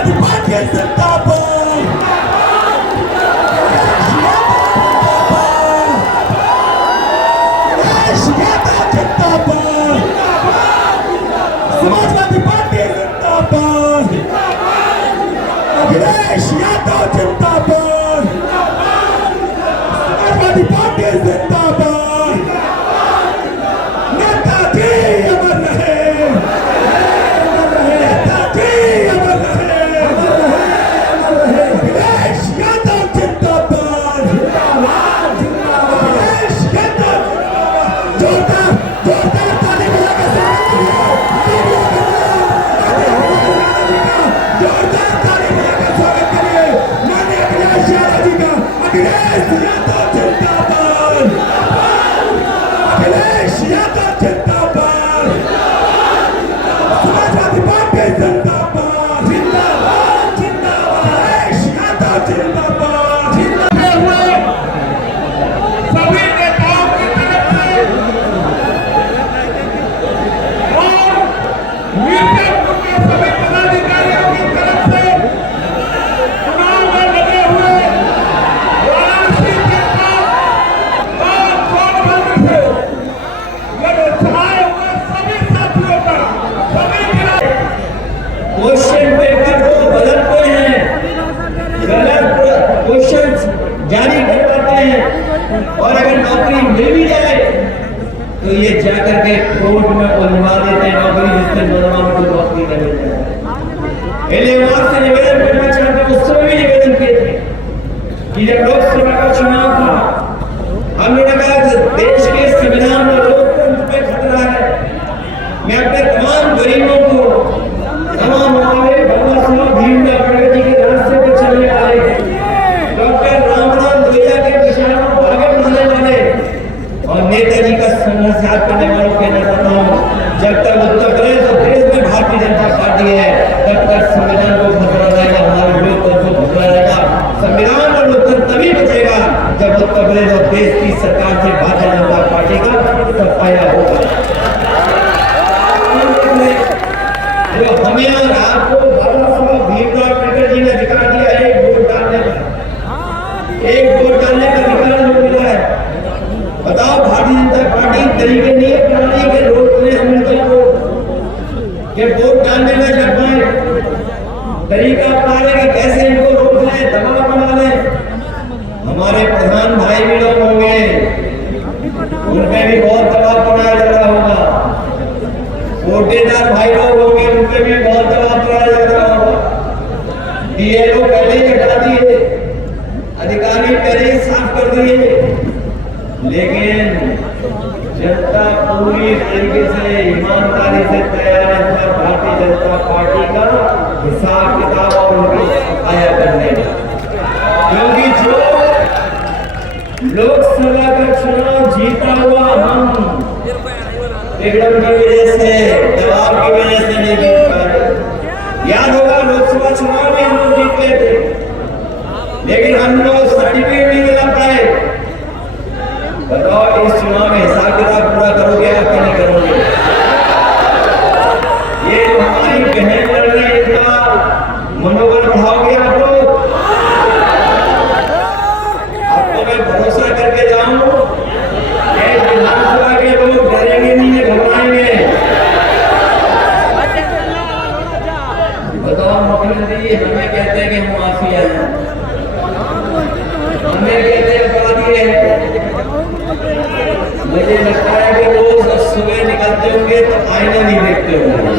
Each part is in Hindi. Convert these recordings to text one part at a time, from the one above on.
समाजवादी पार्टी जिंदाबाद, समाजवादी पार्टी जिंदाबाद, अखिलेश यादव जिंदाबाद, समाजवादी पार्टी जिंदाबाद, नेताजी अमर रहे, नेताजी अमर रहे, अखिलेश यादव जिंदाबाद, अखिलेश यादव जोरदार जोरदार ताली बजा के जोरदार ताली बजा के स्वागत करिए माननीय अखिलेश यादव जी का। अखिलेश यादव जिंदाबाद, अखिलेश यादव जिंदाबाद, समाजवादी पार्टी जिंदाबाद, जिंदाबाद जिंदाबाद, अखिलेश यादव जिंदाबाद, जिंदाबाद हुए सभी नेताओं की तरफ से और मीरपुर के सभी पदाधिकारियों की तरफ से चुनाव में लगे हुए वाराणसी के और सोनभद्र से लगे छाए हुए सभी साथियों का सभी क्वेश्चन पेपर को बदलते हैं, गलत क्वेश्चन जारी करवाते हैं और अगर नौकरी मिल भी जाए तो ये जाकर के कोर्ट में उलझा देते हैं नौकरी, जिससे नौजवान को नौकरी नहीं मिल जाए। एलेवार से निवेदन करना चाहते हैं, उस समय भी निवेदन किए थे कि जब लोकसभा का चुनाव था हमने कहा कि देश के संविधान में लोकतंत्र पे खतरा है। मैं अपने तमाम गरीबों को, तमाम हमारे बाबा साहब भीमराव अम्बेडकर जी के रास्ते पर चलने वाले, डॉक्टर रामराव लोहिया के विचारों को आगे बढ़ाने वाले और नेताजी का संघर्ष याद करने वालों को कहना चाहता हूँ, जब तक उत्तर प्रदेश और देश में भारतीय जनता पार्टी है तब तक संविधान को खतरा रहेगा, हमारे लोकतंत्र को खतरा रहेगा। संविधान और लोकतंत्र तभी बचेगा जब उत्तर प्रदेश और देश की सरकार से भारतीय जनता पार्टी का सफाया होगा। जो हमें और आपको बाबा साहब भीमराव अम्बेडकर जी ने अधिकार दिया है एक वोट डालने का, एक वोट डालने का अधिकार जो मिला है, बताओ भारतीय जनता पार्टी तरीके नहीं अपनाने के रोकने अमेरिका को कि वोट डालने में जब पाए तरीका अपना ले कि कैसे इनको रोक लें, दबाव बना लें। हमारे प्रधान भाई भी लोग होंगे, उनपे भी बहुत दबाव बनाया जा रहा होगा, कोटेदार भाई लोग होंगे, उनपे भी बहुत दबाव बनाया जा रहा होगा। डीएलओ पहले ही हटा दिए, अधिकारी पहले ही साफ कर दिए, लेकिन जनता पूरी तरीके से ईमानदारी से तैयार है भारतीय जनता पार्टी का हिसाब किताब और उनकी सफाया करने का। क्योंकि जो लोकसभा का चुनाव जीता हुआ हम विक्रम की वजह से, दबाव की वजह से नहीं जीत पाए। याद होगा लोकसभा चुनाव में हम लोग जीत गए थे, लेकिन हम लोग सर्टिफिकेट नहीं दिला पाए। बताओ इस चुनाव में हिसाब किताब पूरा करोगे या नहीं करोगे? ये हमारी बहन लड़ रही है, इसका मनोबल बढ़ाओगे आप लोग? आपको मैं भरोसा करके जाऊं विधानसभा के लोग डरेंगे नहीं, घबराएंगे। बताओ मुख्यमंत्री जी हमें कहते हैं कि हम माफिया हैं, हमें कहते हैं अपराधी है। मुझे लगता है कि रोज सुबह निकलते होंगे तो आईना नहीं देखते होंगे।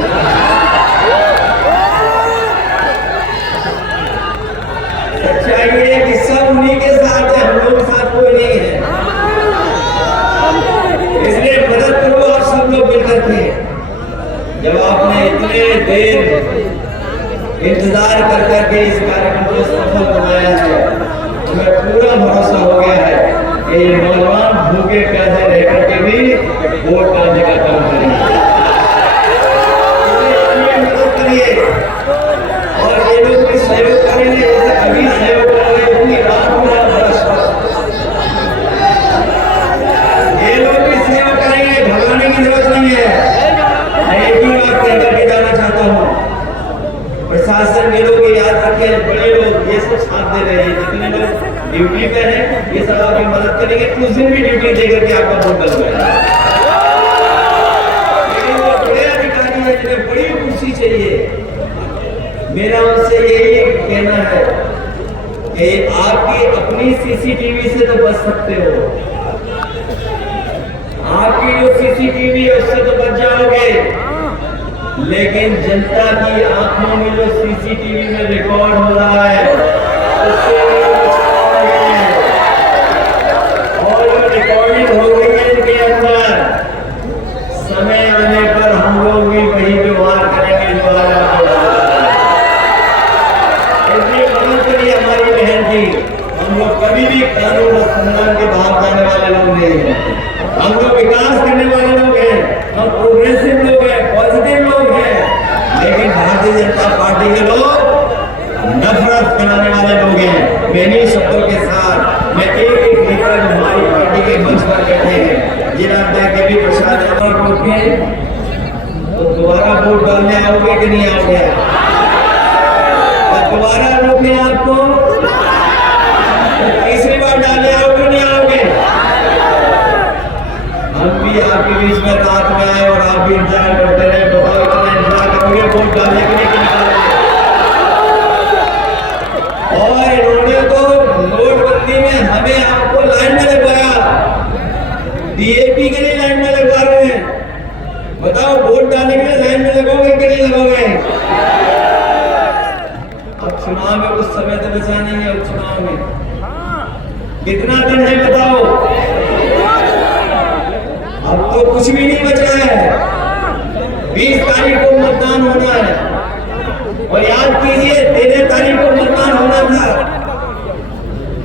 सच्चाई ये कि सब उन्हीं के साथ है, हम लोग के साथ कोई नहीं है। इसलिए मदद करो आप सब लोग मिलकर के। जब आपने इतने देर इंतजार कर करके इस कार्यक्रम को सफल बनाया है, हमें पूरा भरोसा हो गया है कि ये नौजवान भूखे प्यासे रह करके भी वोट डालने का काम करेंगे। मदद करिए और ये लोग भी सहयोग करेंगे, जैसे अभी सहयोग कर रहे हैं, इतनी रात में ये लोग भी सहयोग करेंगे, भगाने की जरूरत नहीं है। मैं एक ही बात कह करके जाना चाहता हूँ प्रशासन के लोग याद रखें, बड़े लोग ये सब साथ दे रहे हैं, जितने लोग ड्यूटी पे हैं ये सब आपकी मदद करेंगे, कुछ दिन भी ड्यूटी देकर के आपका वोट डलवाएंगे। लेकिन जो बड़े अधिकारी है जिन्हें बड़ी कुर्सी चाहिए, मेरा उनसे यही कहना है कि आपकी अपनी सीसीटीवी से तो बच सकते हो, आपकी जो सीसीटीवी है उससे तो बच जाओगे, लेकिन जनता की आंखों में जो सीसीटीवी में रिकॉर्ड हो रहा है उससे नहीं बच पाओगे। और जो रिकॉर्डिंग हो गई है इनके अंदर, समय आने पर हम लोग भी वही व्यवहार करेंगे जो आज आपके इसलिए मदद करिए हमारी बहन की। हम लोग कभी भी कानून और संविधान के बाहर जाने वाले लोग नहीं हैं, हम लोग विकास करने वाले लोग हैं, हम प्रोग्रेसिव लोग हैं, पॉजिटिव लोग हैं, लेकिन भारतीय जनता पार्टी के लोग नफरत फैलाने वाले लोग हैं। मैं इन्हीं शब्दों के साथ मैं एक नेता जो हमारी पार्टी के मंच पर बैठे हैं जिन्हें देवी प्रसाद तो दोबारा वोट डालने आओगे कि नहीं आओगे? दोबारा रोके आपको तीसरी बार डालने आओगे नहीं आओगे? हम भी आपके बीच में रात में आए और आप भी इंतजार करते रहे, बताओ इतना इंतजार करोगे वोट डालने के लिए कि नहीं डालोगे? और इन्होंने तो नोटबंदी में हमें आपको लाइन में लगवाया, डीएपी के लिए लाइन में लगवा रहे हैं, बताओ वोट डालने के लिए लाइन में लगोगे कि नहीं लगोगे? अब चुनाव में कुछ समय तो बचा नहीं है, चुनाव में कितना दिन है बताओ? अब तो कुछ भी नहीं बचा है, 20 तारीख को मतदान होना है और याद कीजिए 13 तारीख को मतदान होना था,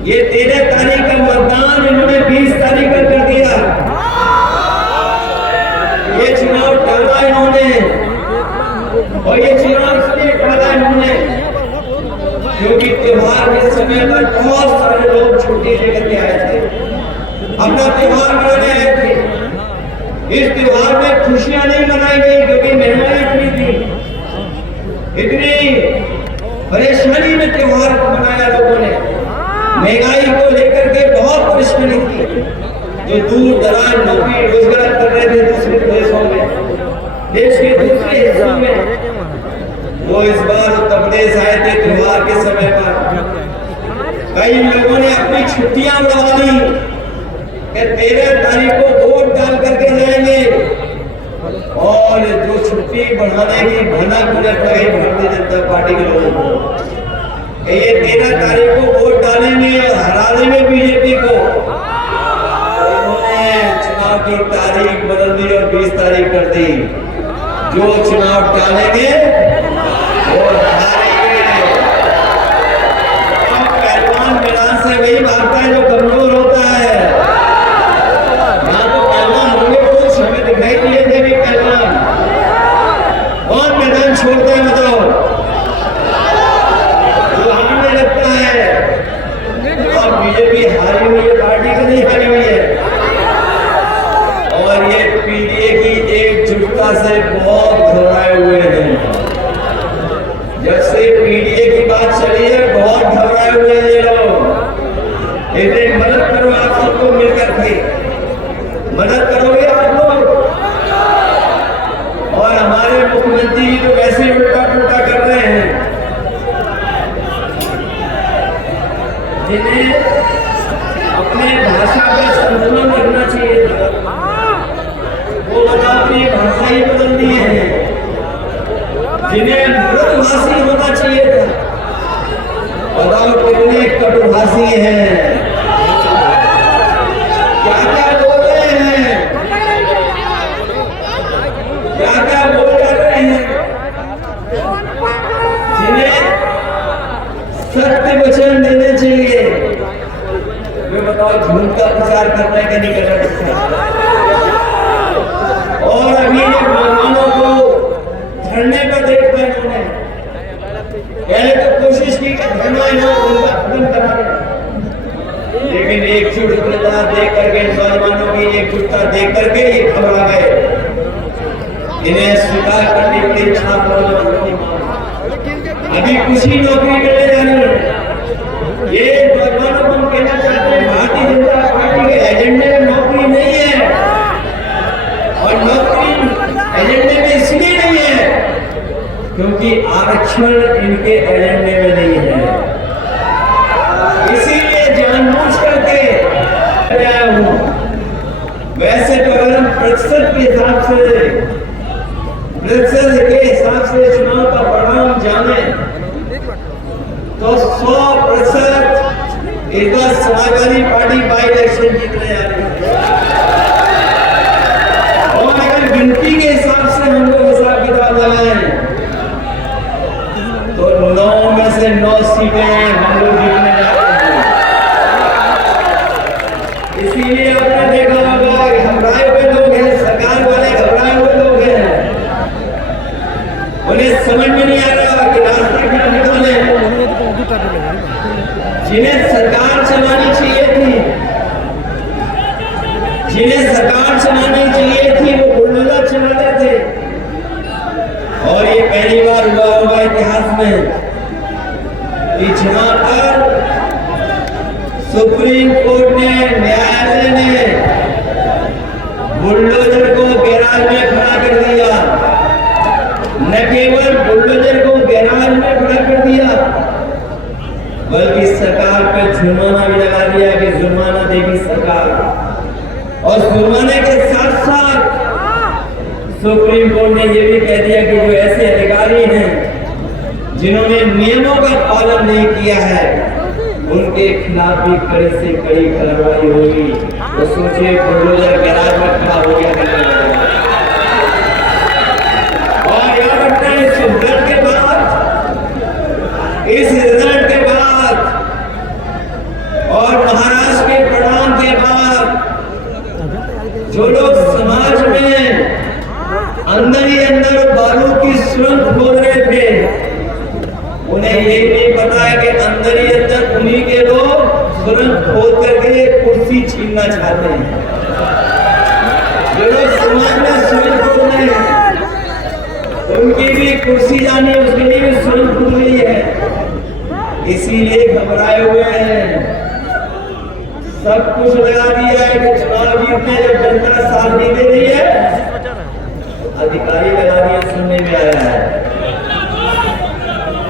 ये 13 तारीख का मतदान इन्होंने 20 तारीख का कर दिया। ये चुनाव टाला इन्होंने, और ये चुनाव इसलिए टाला इन्होंने क्योंकि त्योहार के समय पर बहुत सारे लोग छुट्टी लेकर के आए थे, अपना त्योहार मनाने आए थे। इस त्योहार में खुशियां नहीं मनाई गई क्योंकि महंगाई इतनी थी, इतनी परेशानी में त्योहार को मनाया लोगों ने, महंगाई को लेकर के बहुत परेशानी थी। जो दूर दराज नौकरी रोजगार कर रहे थे दूसरे देशों में, देश के दूसरे हिस्सों में, वो इस बार उत्तर प्रदेश आए थे त्योहार के समय पर। कई लोगों ने अपनी छुट्टियां बढ़ा ली कि 13 तारीख को वोट डाल करके जाएंगे, और जो छुट्टी बढ़ाने की भनक उन्हें कही भारतीय जनता पार्टी के लोगों को ये 13 तारीख को वोट डालेंगे और हरा देंगे बीजेपी को। उन्होंने चुनाव की तारीख बदल दी और 20 तारीख कर दी। जो चुनाव डालेंगे और पहलवान मैदान से वही भागता है जो कमजोर होता है। यहाँ तो पहलवान होंगे कुछ हमें दिखाई दिए थे भी पहलवान, कौन मैदान छोड़ते हैं बताओ? जो हारने लगता है, और बीजेपी हारी हुई है, पार्टी को नहीं हारी हुई है, और ये पीडीए की एकजुटता से बहुत घबराए हुए हैं। जब से पीडीए की बात चली है बहुत घबराए हुए हैं ये लोग। एक मदद करो आप सबको मिलकर के, मदद करोगे आप लोग? और हमारे मुख्यमंत्री तो वैसे उल्टा पुल्टा कर रहे हैं, जिन्हें अपने भाषा का संतुलन रखना चाहिए था, वो अपनी भाषा ही बदल दी है। जिन्हें मृदुभाषी होना चाहिए था, बताओ कितने कटुभाषी हैं, क्या क्या बोल रहे हैं, क्या क्या बोल रहे हैं। जिन्हें सत्य वचन देने चाहिए, वे बताओ झूठ का प्रचार करना है कि नहीं करना? और अभी मुसलमानों को धरने पर देखते हैं, उन्होंने पहले तो कोशिश की कि धरना उनका खत्म करा दें, लेकिन एकजुटता देख करके, नौजवानों की एकजुटता देख करके ये घबरा गए। इन्हें स्वीकार करने के लिए छात्रों ने अभी कुछ ही नौकरी मिलने जा रही है। ये नौजवानों को हम कहना चाहते हैं, भारतीय जनता पार्टी के एजेंडे में नौकरी नहीं है, और नौकरी एजेंडे में इसलिए नहीं है क्योंकि आरक्षण इनके एजेंडे में नहीं है। इसीलिए जानबूझ करके आया हूं। वैसे तो अगर हम प्रतिशत के हिसाब से चुनाव का परिणाम जाने तो 100% इस बार समाजवादी पार्टी बाई इलेक्शन जीतने जा रही है। और अगर गिनती के हिसाब से हम लोग हिसाब किताब लगाएं तो 9 में से 9 सीटें हम लोग जीतने जा रहे हैं। इसीलिए आपने देखा होगा घबराए हुए लोग हैं, सरकार वाले घबराए हुए लोग हैं, उन्हें समझ में नहीं आ रहा कि रास्ता क्या निकाले। जिन्हें सरकार चलानी चाहिए थी, वो बुलडोजर चलाते थे। और ये पहली बार हुआ होगा इतिहास में कि जहां पर सुप्रीम कोर्ट ने, न्यायालय ने बुलडोजर को गैराज में खड़ा कर दिया। न केवल बुलडोजर को गैराज में खड़ा कर दिया, बल्कि सरकार पे जुर्माना भी लगा दिया कि जुर्माना देगी सरकार। और जुर्माने के साथ साथ सुप्रीम कोर्ट ने यह भी कह दिया कि जो ऐसे अधिकारी हैं जिन्होंने नियमों का पालन नहीं किया है, उनके खिलाफ भी कड़ी से कड़ी कार्रवाई होगी। तो सोचिए, बुलडोजर गैराज में खड़ा हो गया। और याद रखना, इस रिजल्ट के बाद और महाराष्ट्र के परिणाम के बाद जो लोग समाज में अंदर ही अंदर बालू की सुरंग खोद रहे थे, उन्हें ये नहीं पता है कि अंदर ही अंदर उन्हीं के लोग सुरंग खोद करके कुर्सी छीनना चाहते हैं। जो लोग समाज में सुरंग खोद रहे हैं, उनकी भी कुर्सी जानी, उसके लिए भी सुरंग खुल रही है। इसीलिए घबराए हुए हैं। सब कुछ लगा दिया है कि चुनाव जीतने जब जनता साथ नहीं दे रही है, अधिकारी लगा दिया। सुनने में आया है,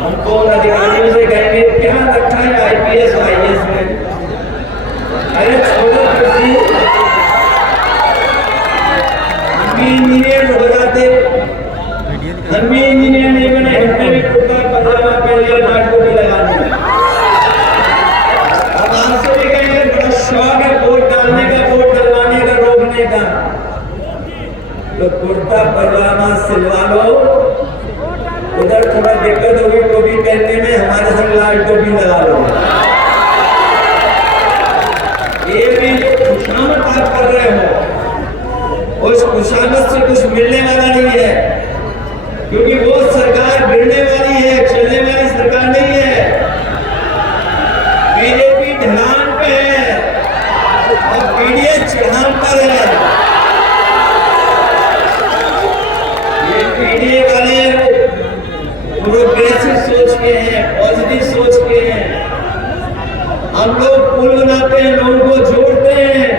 हमको उन अधिकारियों से कहेंगे क्या रखा है आईपीएस और आईएएस में। अरे छोड़ो कुर्सी, इंजीनियर हो जाते, हम भी इंजीनियर नहीं बने, हमने भी कुर्ता पजामा पहन लिया, नाटकों भी लगा दिया। अब आपसे भी कहेंगे, बड़ा शौक है वोट डालने का, वोट डलवाने का, रोकने का, तो कुर्ता पजामा सिलवा लो। उधर थोड़ा दिक्कत होगी टोपी पहनने में, हमारे संग लाल टोपी लगा लो। ये भी खुशामद आप कर रहे हो, उस खुशामद से कुछ मिलने वाला नहीं है, क्योंकि वो सरकार गिरने वाली है, चलने वाली सरकार नहीं है। बीजेपी ढलान पे है और पीडीएस चढ़ान पर है। ये पीडीए वाले प्रोग्रेसिव सोच के हैं, पॉजिटिव सोच के हैं। हम लोग पुल बनाते हैं, लोगों को जोड़ते हैं।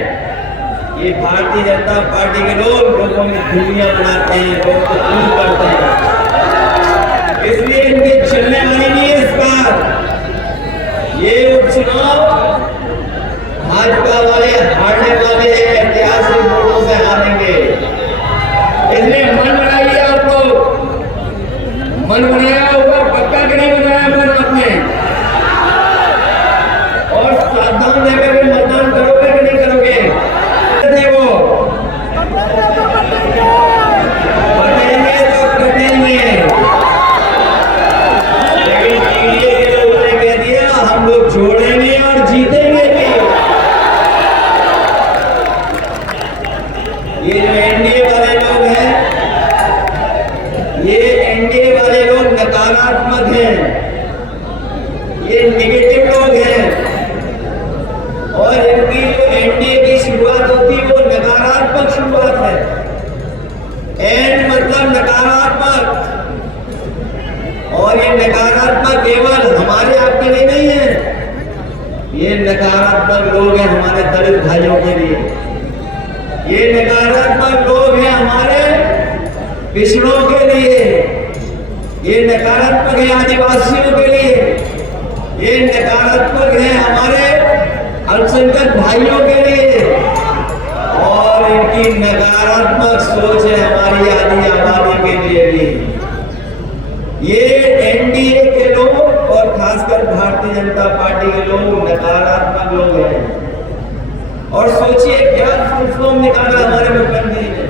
ये भारतीय जनता पार्टी के लोगों में दुनिया बनाते हैं, लोगों को दूर करते हैं। इसलिए इनके चलने वाली नहीं है इस बार। ये उपचुनाव भाजपा वाले हारने वाले हैं, ऐतिहासिक वोटों से हारेंगे। इसलिए मन बनाइए, आप लोग मन बनाया हुआ पक्का कि नहीं बनाया मन आपने, और सावधान रहकर के मतदान करोगे कि नहीं करोगे। वो बटेंगे तो कटेंगे, लेकिन पीडीए के लोगों ने कह दिया हम लोग जोड़ेंगे और जीतेंगे भी। ये जो एनडीए वाले लोग हैं, ये एनडीए वाले लोग नकारात्मक हैं, ये नेगेटिव लोग हैं। और इनकी जो एनडीए की शुरुआत होती है वो नकारात्मक शुरुआत है। एंड मतलब नकारात्मक। और और ये नकारात्मक केवल हमारे आपके लिए नहीं है, ये नकारात्मक लोग हैं हमारे दलित भाइयों के लिए, ये नकारात्मक लोग हैं हमारे पिछड़ों के लिए, ये नकारात्मक है आदिवासियों के लिए, ये नकारात्मक है हमारे अल्पसंख्यक भाइयों के लिए, और इनकी नकारात्मक सोच है हमारी आधी आबादी के लिए भी। ये एनडीए के लोग और खासकर भारतीय जनता पार्टी के लोग नकारात्मक लोग हैं। और सोचिए क्या फुल फॉर्म निकाला हमारे मुख्यमंत्री ने,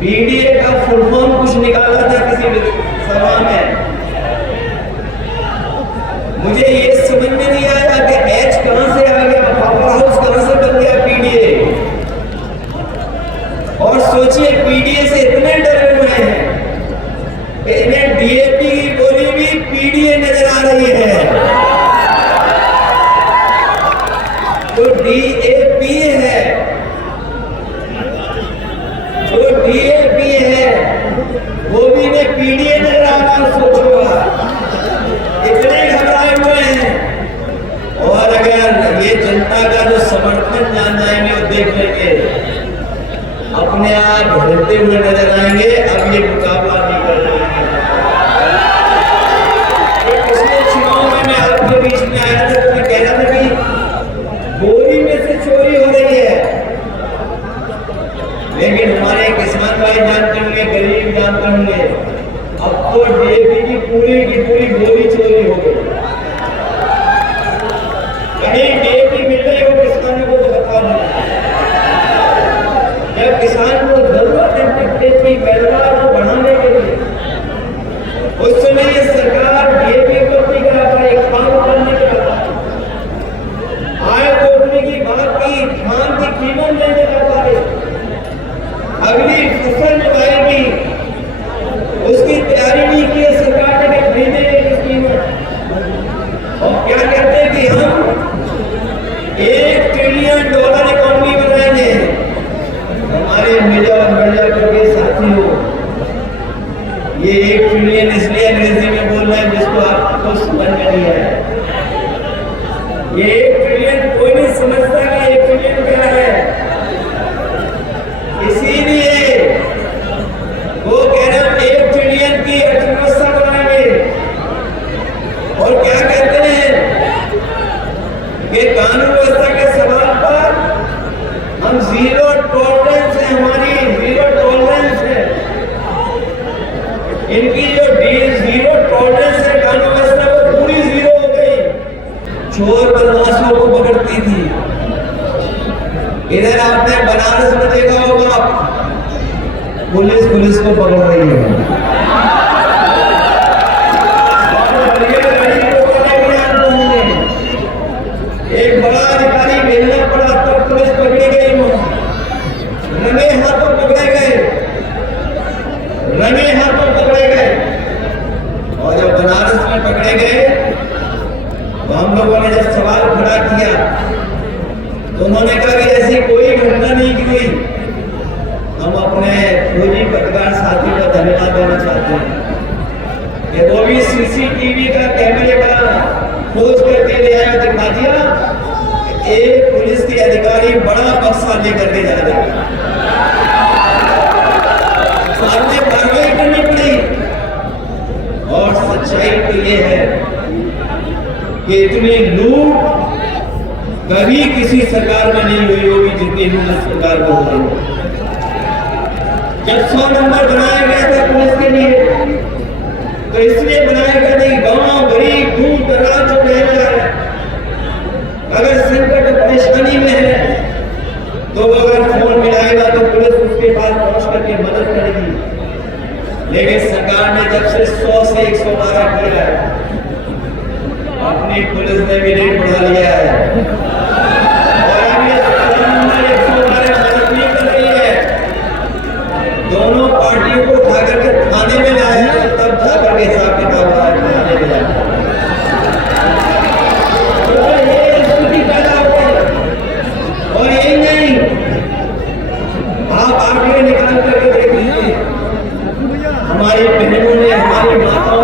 पीडीए का फुल फॉर्म कुछ निकाला था किसी सभा में, मुझे ये समझ में नहीं आया कि एच कहां से आ गया, पावर हाउस कहां से बन गया पीडीए। और सोचिए पीडीए से इतने डरे हुए हैं, इन्हें डीएपी की गोली भी पीडीए नजर आ रही है। जो डीएपी है, जो डीएपी है वो भी इन्हें पीडीए नजर आ रहा, सोचो इतने घबराए हुए हैं। और अगर ये जनता का जो समर्थन जान जाएंगे और देख लेंगे, अपने आप हिलते हुए नजर आएंगे। अब ये मुकाबला नहीं कर पाएंगे। पिछले चुनाव में मैं आपके बीच में आया था तो मैं कह रहा था कि बोरी में से चोरी हो रही है, लेकिन हमारे किसान भाई जानते होंगे, गरीब जानते होंगे, अब तो डीएपी की पूरी बोरी चोरी हो गई। कहीं डीएपी मिल रही हो किसानों को तो बता दो। जब किसान को जरूरत है खेत की पैदावार को बढ़ाने के लिए, उस समय ये सरकार डीएपी को नहीं करा पाई, खाद करने के बाद आय तोड़ने की बात की, धान की कीमत नहीं दे पाए, अगली फसल लगाएगी उसकी तैयारी नहीं की सरकार ने, खरीदेंगे की कीमत। और क्या कहते हैं कि हम $1 ट्रिलियन इकोनॉमी बनाएंगे। हमारे मीडिया और मीडिया के साथी हो, ये 1 ट्रिलियन इसलिए अंग्रेजी में बोल रहे हैं जिसको आपको समझ में नहीं है। ये 1 ट्रिलियन कोई नहीं समझता कि 1 ट्रिलियन क्या है, इसीलिए वो कह रहे हैं 1 ट्रिलियन की अर्थव्यवस्था बनाएंगे। और क्या कहते हैं कि कानून व्यवस्था के सवाल पर हम जीरो टॉलरेंस है, हमारी जीरो टॉलरेंस है। इनकी जो जीरो टॉलरेंस है कानून व्यवस्था वो पूरी जीरो हो गई। चोर बदमाशों को पकड़ती थी, इधर आपने बनारस में देखा होगा पुलिस को पकड़ रही है। एक बड़ा अधिकारी भेजना पड़ा तब पुलिस पकड़ी गई, रंगे हाथों पकड़े गए, रंगे हाथों पकड़े गए। और जब बनारस में पकड़े गए तो हम लोगों ने जब सवाल खड़ा किया तो उन्होंने कहा कि ऐसी कोई घटना नहीं की हुई। हम अपने फौजी पत्रकार साथी को धन्यवाद देना चाहते हैं कि वो भी सीसीटीवी का कैमरे का खोज करके ले आया, दिखा दिया एक पुलिस के अधिकारी बड़ा बक्सा लेकर के जा रहे हैं। सामने कार्रवाई करनी पड़ी। और सच्चाई तो ये है कि इतनी लूट कभी किसी सरकार में नहीं हुई होगी जितनी लूट सरकार में हो रही है। जब 100 नंबर बनाया गया था पुलिस के लिए तो इसलिए बनाया गया नहीं, गांव गरीब दूर दराज जो रह रहा है अगर संकट परेशानी में है तो अगर फोन मिलाएगा तो पुलिस उसके पास पहुंच करके मदद करेगी। लेकिन सरकार ने जब से 100 से 112 किया है, अपनी पुलिस ने भी रेट बढ़ा लिया है और अब ये 112 मदद नहीं कर रही है। दोनों पार्टियों को उठा करके थाने में लाया है, तब जाकर के हिसाब किताब थाने में लाया। और यही नहीं, आप आगे निकाल करके देख लीजिए, हमारी बहनों ने, हमारी माताओं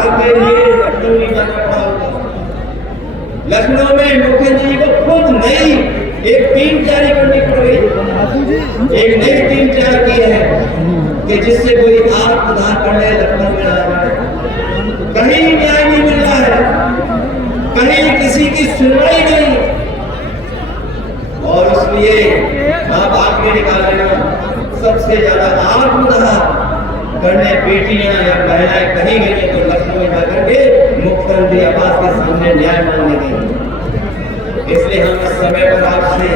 साहब के लिए लखनऊ नहीं जाना पड़ा होगा। लखनऊ में मुख्यमंत्री को खुद नई एक टीम जारी करनी पड़ गई, एक नई टीम तैयार की है कि जिससे कोई आप उधार करने लखनऊ में आ जाए। कहीं न्याय नहीं मिल रहा है, कहीं किसी की सुनवाई नहीं, और इसलिए आप आगे निकाल रहे हो सबसे ज्यादा आत्मदाह करने बेटियां या महिलाएं कहीं गई तो लखनऊ में जाकर के मुख्यमंत्री आवास के सामने न्याय मांगने गई। इसलिए हम इस समय पर आपसे,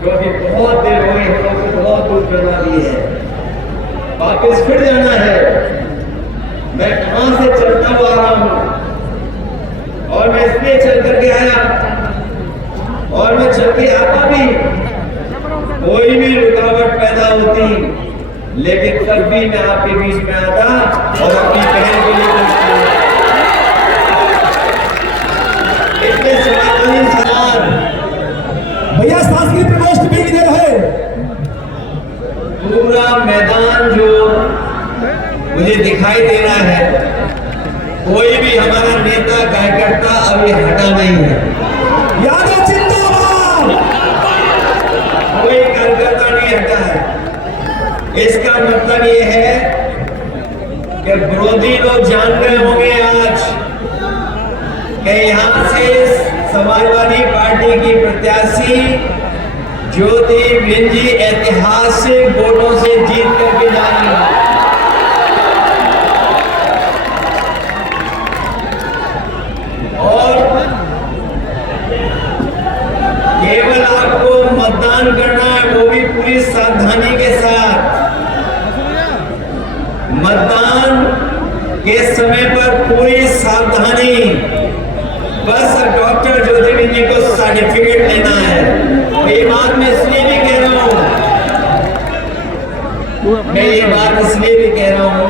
क्योंकि बहुत देर हो गई, हम लोग को बहुत दूर करना भी है, वापिस फिर जाना है। मैं कहां से चलता हुआ आ रहा हूं और मैं इसलिए चल करके आया, और मैं चल के आता भी, कोई भी रुकावट पैदा होती लेकिन तब भी मैं आपके बीच में आता और अपनी बहन के लिए इतने सवाल सवाल भैया शासकीय प्रकोष्ठ भी इधर है। पूरा मैदान जो मुझे दिखाई दे रहा है, कोई भी हमारा नेता कार्यकर्ता अभी हटा नहीं है। यादव जिंदाबाद। कोई कार्यकर्ता नहीं हटा है। इसका मतलब ये है कि विरोधी लोग जान रहे होंगे आज कि यहां से समाजवादी पार्टी की प्रत्याशी ज्योति बिंद जी ऐतिहासिक वोटों से जीत करके जाएंगे। और केवल आपको मतदान करना है, वो भी पूरी सावधानी के साथ। मतदान के समय पर पूरी सावधानी, बस डॉक्टर ज्योति बिंद जी को सर्टिफिकेट लेना है। ये बात मैं इसलिए भी कह रहा हूं, मैं ये बात इसलिए भी कह रहा हूं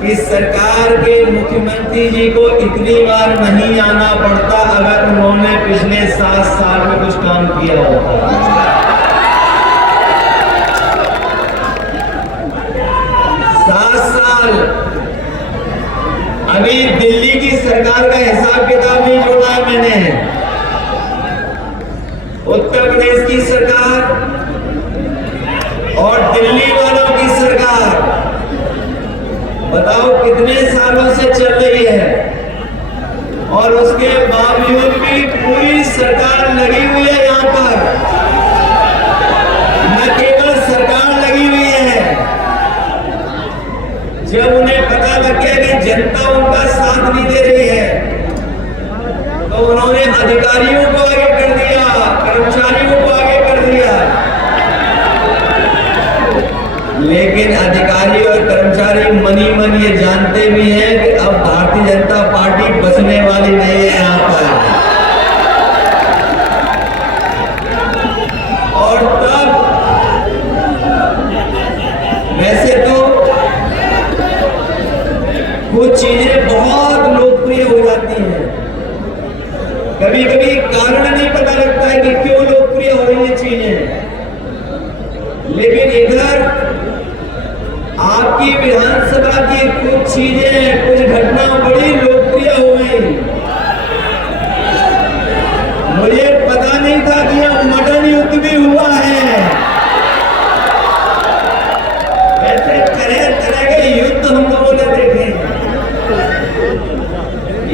कि सरकार के मुख्यमंत्री जी को इतनी बार नहीं आना पड़ता अगर उन्होंने पिछले 7 साल में कुछ काम किया होता। 7 साल अभी दिल्ली की सरकार का हिसाब किताब नहीं जोड़ा है मैंने। उत्तर प्रदेश की सरकार और दिल्ली वालों की सरकार, बताओ कितने सालों से चल रही है, और उसके बावजूद भी पूरी सरकार लगी हुई है। यहाँ पर न केवल सरकार लगी हुई है, जब उन्हें पता लग गया कि जनता उनका साथ नहीं दे रही है तो उन्होंने अधिकारियों को आगे कर दिया, कर्मचारियों को आगे कर दिया। लेकिन अधिकारी और कर्मचारी मनी मन ये जानते भी हैं कि अब भारतीय जनता पार्टी बचने वाली नहीं है यहाँ पर। और तब वैसे तो कुछ चीजें बहुत लोकप्रिय हो जाती हैं, कभी कभी कारण नहीं पता लगता है कि क्यों लोकप्रिय हो रही है चीजें। लेकिन इधर आपकी विधानसभा की कुछ चीजें, कुछ घटना बड़ी लोकप्रिय हो गई। मुझे पता नहीं था कि यह मटन युद्ध भी हुआ है। ऐसे तरह तरह के युद्ध हम लोगों ने देखे।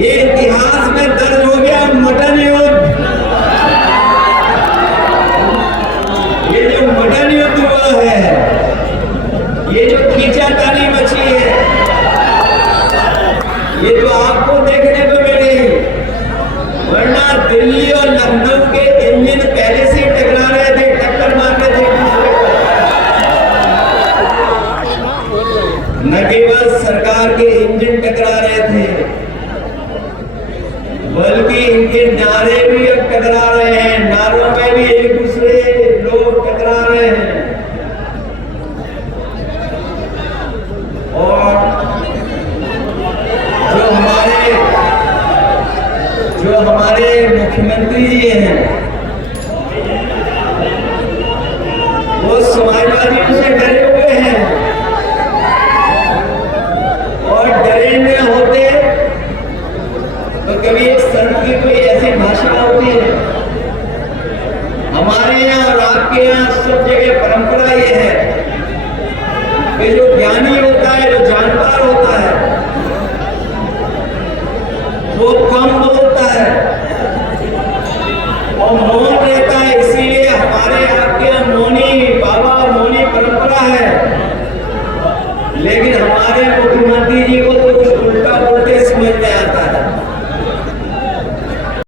ये इतिहास में दर्ज हो गया मटन युद्ध। ये जो मटन युद्ध हुआ है, ये जो खींचातानी मची है, ये तो आपको देखने को मिली, वरना दिल्ली और लखनऊ के इंजन पहले से टकरा रहे थे, टक्कर मार रहे थे न केवल सरकार के इंजन टकरा रहे थे, बल्कि इनके नारे भी अब टकरा रहे हैं। नारों में भी एक दूसरे लोग टकरा रहे हैं। और जो हमारे मुख्यमंत्री जी हैं, वो समाजवादियों से डरे हुए हैं, और डरे आपके यहाँ सब जगह परंपरा ये है कि जो ज्ञानी होता है, जो जानकार होता